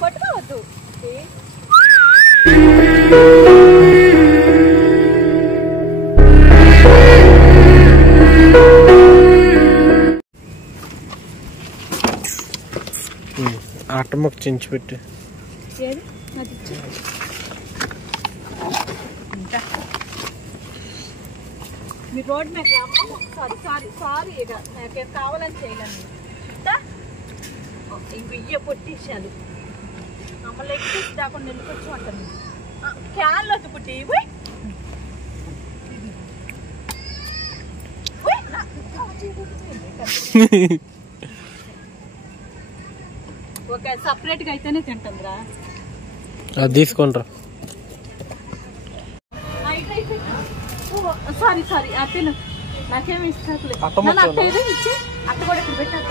కొట్టుకోవద్దు. ఆటమ్మకు చించి పెట్టి మీ రోడ్ మీద సారీ ఇక నాకేం కావాలని చేయగలను. ఇంక ఇయ్య పొట్టించాలి మమ్మల్ని ఎక్కించి దాకా నిలుకొచ్చు అంటాను. క్యాన్లో పుట్టి ఒక సపరేట్గా అయితేనే తింటుందిరా. అది తీసుకుంటారా? సారీ అత్తను నాకేమి ఇష్టం. అత్త ఏదో ఇచ్చి అత్త కూడా ఇప్పుడు పెట్టాక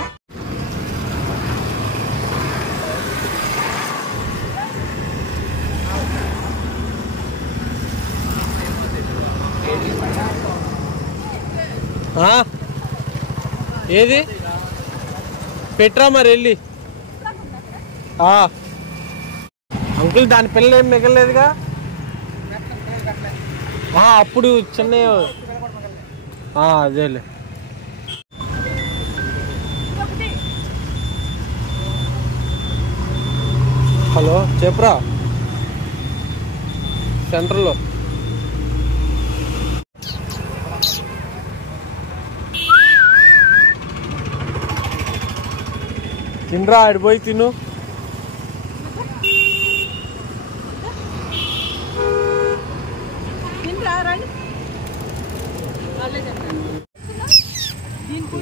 ఏది పెట్రా మరి వెళ్ళి. అంకుల్ దాని పిల్లలు ఏం మిగలలేదుగా. అప్పుడు చిన్న అదేలే. హలో చెప్పురా. సెంటర్లో తినరా, ఆడిపోయి తిను.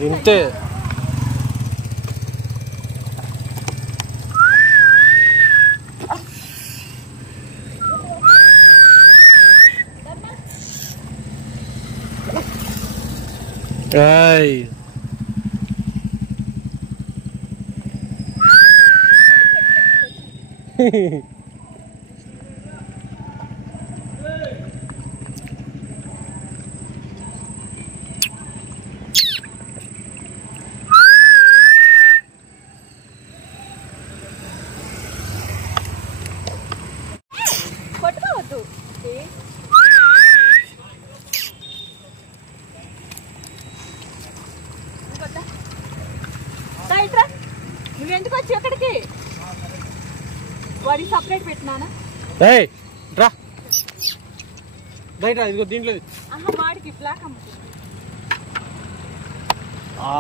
తింటే కొట్టుకోవద్దు. నువ్వెందుకు వచ్చి ఎక్కడికి? వాడికి సపరేట్ పెట్టినానా? రా బయట. ఇదిగో దీంట్లో వాడికి బ్లాక్ అమ్ముతుంది.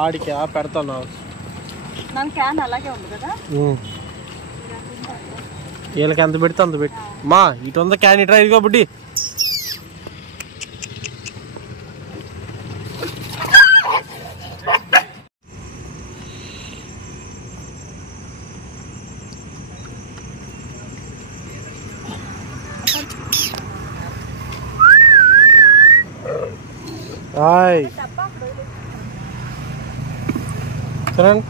ఆడికి పెడతాను. నన్ను క్యాన్ అలాగే ఉంది కదా. వీళ్ళకి ఎంత పెడితే అంత పెట్టి మా ఇటు ఉందా క్యాన్. ఇట్రా ఇదిగో బుడ్డి. చూడండి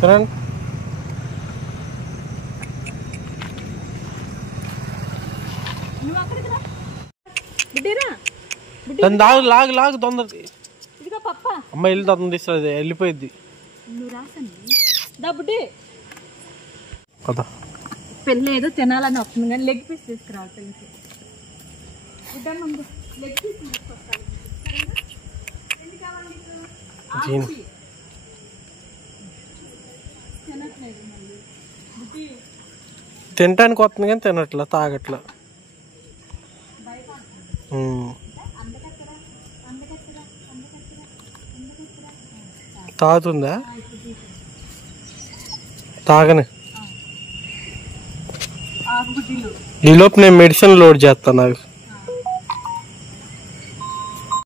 చూడండి. లాగు లాగు లాగు తొందర. అమ్మ వెళ్ళి తొందర తీస్తుంది, వెళ్ళిపోయింది. పెళ్ళి ఏదో తినాలని వస్తుంది కానీ లెగ్ పీస్ తీసుకురావాలి. పెళ్ళికి లెగ్ పీస్ తీసుకొస్తాను. తినటానికి వస్తుంది కానీ తినట్లా, తాగట్లా. తాగుతుందా? తాగని. ఈ లోపు నేను మెడిసిన్ లోడ్ చేస్తాను నాకు.